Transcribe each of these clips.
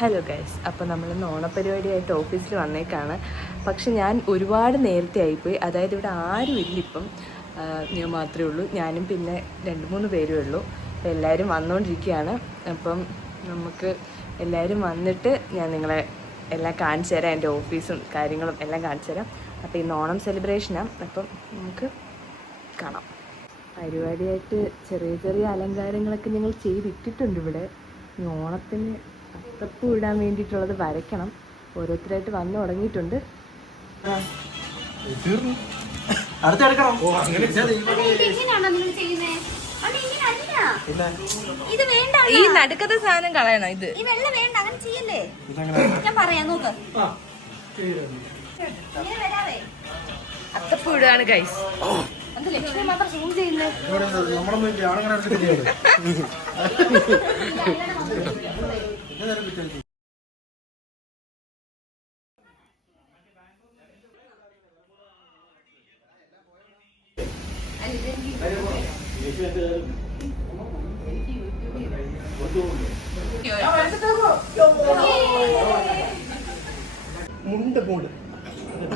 Hello guys, അപ്പോൾ നമ്മളിന്ന് ഓണപ്പരിപാടിയായിട്ട് ഓഫീസിൽ വന്നേക്കാണ്. പക്ഷെ ഞാൻ ഒരുപാട് നേരത്തെ ആയിപ്പോയി. അതായത് ഇവിടെ ആരും ഇല്ല ഇപ്പം. ഞാൻ മാത്രമേ ഉള്ളൂ, ഞാനും പിന്നെ 2-3 പേരേ ഉള്ളൂ. അപ്പോൾ എല്ലാവരും വന്നുകൊണ്ടിരിക്കുകയാണ്. അപ്പം നമുക്ക് എല്ലാവരും വന്നിട്ട് ഞാൻ നിങ്ങളെ എല്ലാം കാണിച്ചു തരാം. എൻ്റെ ഓഫീസും കാര്യങ്ങളും എല്ലാം കാണിച്ചു തരാം. അപ്പോൾ ഇന്ന് ഓണം സെലിബ്രേഷനാണ്. അപ്പം നമുക്ക് കാണാം. പരിപാടിയായിട്ട് ചെറിയ ചെറിയ അലങ്കാരങ്ങളൊക്കെ ഞങ്ങൾ ചെയ്തിട്ടിട്ടുണ്ട് ഇവിടെ. ഈ ഓണത്തിന് അത്തപ്പൂ ഇടാൻ വേണ്ടിയിട്ടുള്ളത് വരയ്ക്കണം. ഓരോരുത്തരായിട്ട് വന്നു തുടങ്ങിയിട്ടുണ്ട്. ഈ നടുക്കത്തെ സാധനം കളയണം. ഇത് ഞാൻ പറയാം, നോക്ക്. അത്തപ്പൂ ഇടുകയാണ് ഗൈസ്. ലക്ഷ്മി മാത്രം സൂം ചെയ്യുന്നത്.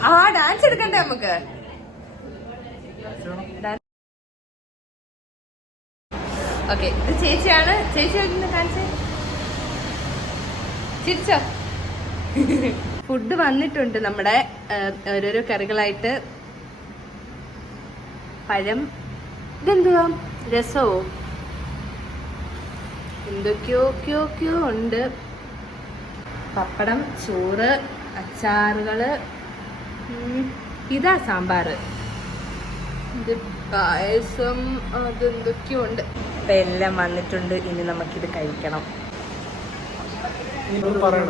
ആ ഡാൻസ് എടുക്കണ്ടേ നമുക്ക്? ഓക്കെ, ചേച്ചിയാണ്. ചേച്ചി കാണിച്ചേ, ചിരിച്ചോ? ഫുഡ് വന്നിട്ടുണ്ട് നമ്മുടെ. ഓരോരോ കറികളായിട്ട് പഴം, ഇതെന്തുവാ, രസമോ, എന്തൊക്കെയോ ഉണ്ട്. പപ്പടം, ചോറ്, അച്ചാറുകള്, ഇതാ സാമ്പാറ്, ഇത് പായസം, അതെന്തൊക്കെയോ ഉണ്ട്. അപ്പം എല്ലാം വന്നിട്ടുണ്ട്. ഇനി നമുക്കിത് കഴിക്കണം.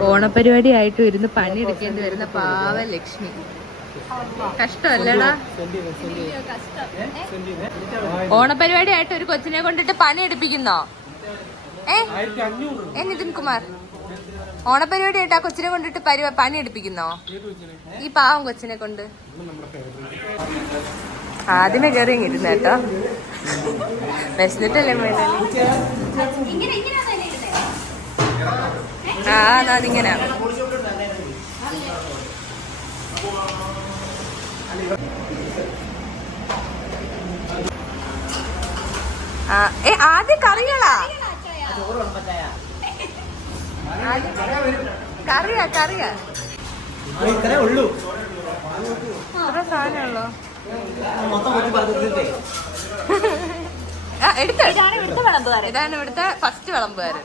ഓണപരിപാടി ആയിട്ട് ഇരുന്ന് പണിയെടുക്കേണ്ടി വരുന്ന പാവ ലക്ഷ്മി. കഷ്ടമല്ലടാ. ഓണപരിപാടി ആയിട്ട് ഒരു കൊച്ചിനെ കൊണ്ടിട്ട് പണി എടുപ്പിക്കുന്നോ? നിതിൻ കുമാർ, ഓണപരിപാടി ആയിട്ട് ആ കൊച്ചിനെ കൊണ്ടിട്ട് പണി എടുപ്പിക്കുന്നോ? ഈ പാവം കൊച്ചിനെ കൊണ്ട്. ആദ്യമേ കയറി ഇരുന്ന കേട്ടോ, വിശന്നിട്ടല്ലേ മേലെ. അതിങ്ങനെ ആദ്യം കറികളാ. കറിയാ അത്ര സാധനമുള്ളോ? ഇതാണ് ഇവിടുത്തെ ഫസ്റ്റ് വിളമ്പുകാരൻ.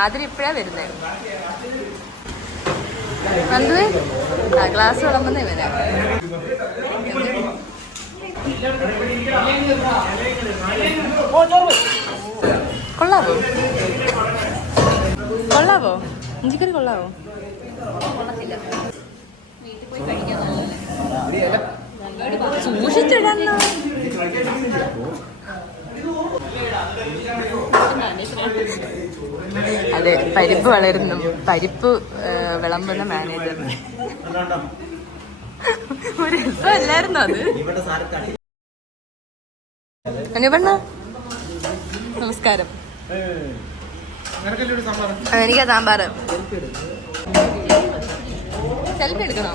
ആദ്യം ഇപ്പഴാ വരുന്നത്. വന്നത് ഗ്ലാസ് വിളമ്പുന്ന ഇവനാ. കൊള്ളാവോ ഇഞ്ചിക്കറി? കൊള്ളാവോ? സൂക്ഷിച്ചിടന്നോ. അതെ, പരിപ്പ് വളരുന്നു. പരിപ്പ് വിളമ്പുന്ന മാനേജർ. ഒരു രസമല്ലായിരുന്നോ അത്? അനുപണ്ണ നമസ്കാരം. എനിക്കാ സാമ്പാറ്. സെൽഫി എടുക്കണോ?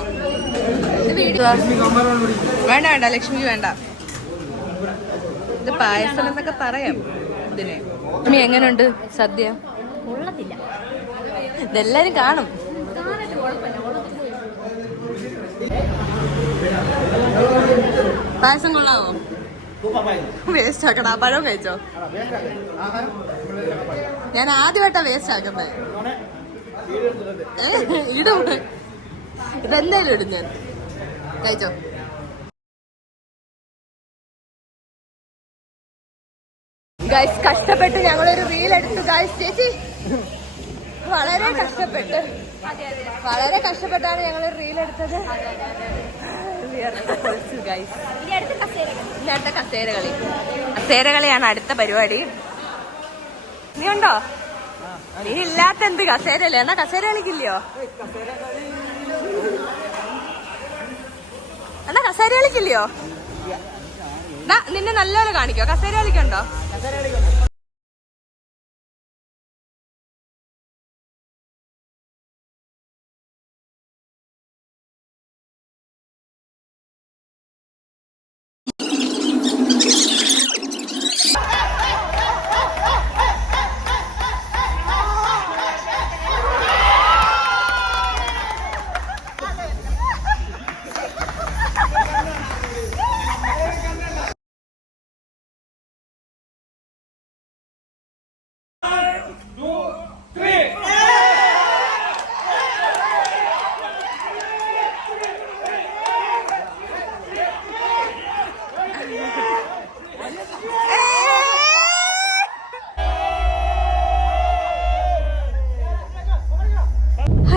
വേണ്ട ലക്ഷ്മിക്ക് വേണ്ട. ഇത് പായസം എന്നൊക്കെ പറയാം ഇതിനെ. ലക്ഷ്മി എങ്ങനെയുണ്ട് സദ്യ? കൊള്ളത്തില്ല. ഇതെല്ലാരും കാണും. പായസം കൊള്ളാമോ? വേസ്റ്റ് ആക്കണ. പഴം കഴിച്ചോ? ഞാൻ ആദ്യമായിട്ടാ വേസ്റ്റ് ആക്കുന്നത്. ഇടും, ഇതെന്തായാലും ഇടും ഞാൻ. കഴിച്ചോ? ഗൈസ്, കഷ്ടപ്പെട്ട് ഞങ്ങളൊരു റീൽ എടുത്തു ഗൈസ്. ചേച്ചി വളരെ കഷ്ടപ്പെട്ടാണ് ഞങ്ങളൊരു റീൽ എടുത്തത്. അടുത്ത കസേരകളിയാണ് അടുത്ത പരിപാടി. നീ ഉണ്ടോ? നീ ഇല്ലാത്ത എന്ത് കസേരല്ലേ? എന്നാ കസേര കളിക്കില്ലയോ? എന്നാ കസേര കളിക്കില്ലയോ? നിന്നെ നല്ലപോലെ കാണിക്കോ? കസേര കളിക്കണ്ടോ?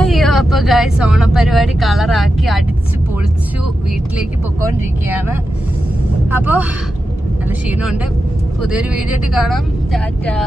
അയ്യോ, അപ്പൊ ഗൈസ് ഓണപരിപാടി കളറാക്കി അടിച്ച് പൊളിച്ചു വീട്ടിലേക്ക് പൊക്കോണ്ടിരിക്കുകയാണ്. അപ്പൊ നല്ല ക്ഷീണമുണ്ട്. പുതിയൊരു വീഡിയോ ആയിട്ട് കാണാം. ടാറ്റാ.